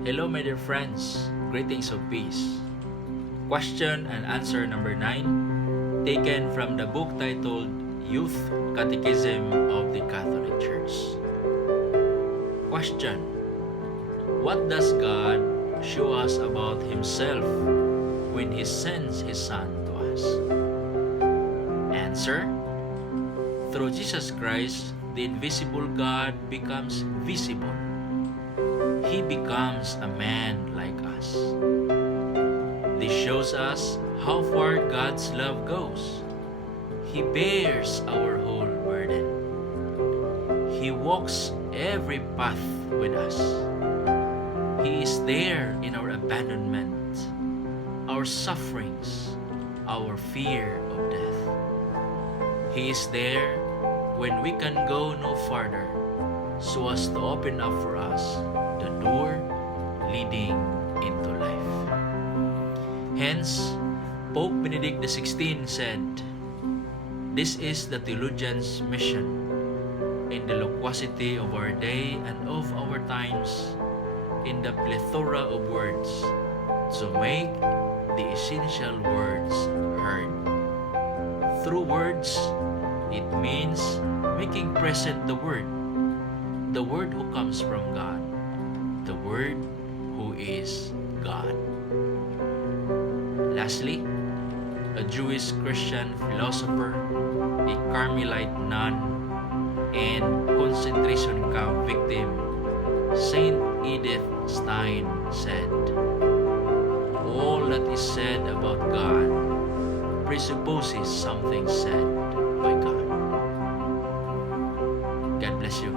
Hello my dear friends, greetings of peace. Question and answer number 9, taken from the book titled Youth Catechism of the Catholic Church. Question: what does God show us about Himself when He sends His Son to us? Answer: through Jesus Christ, the invisible God becomes visible. He becomes a man like us. This shows us how far God's love goes. He bears our whole burden. He walks every path with us. He is there in our abandonment, our sufferings, our fear of death. He is there when we can go no farther, so as to open up for us the door leading into life. Hence, Pope Benedict XVI said, "This is the theologian's mission in the loquacity of our day and of our times, in the plethora of words, to make the essential words heard." Through words, it means making present the Word who comes from God, the Word who is God. Lastly, a Jewish Christian philosopher, a Carmelite nun, and concentration camp victim, Saint Edith Stein said, "All that is said about God presupposes something said by God." God bless you.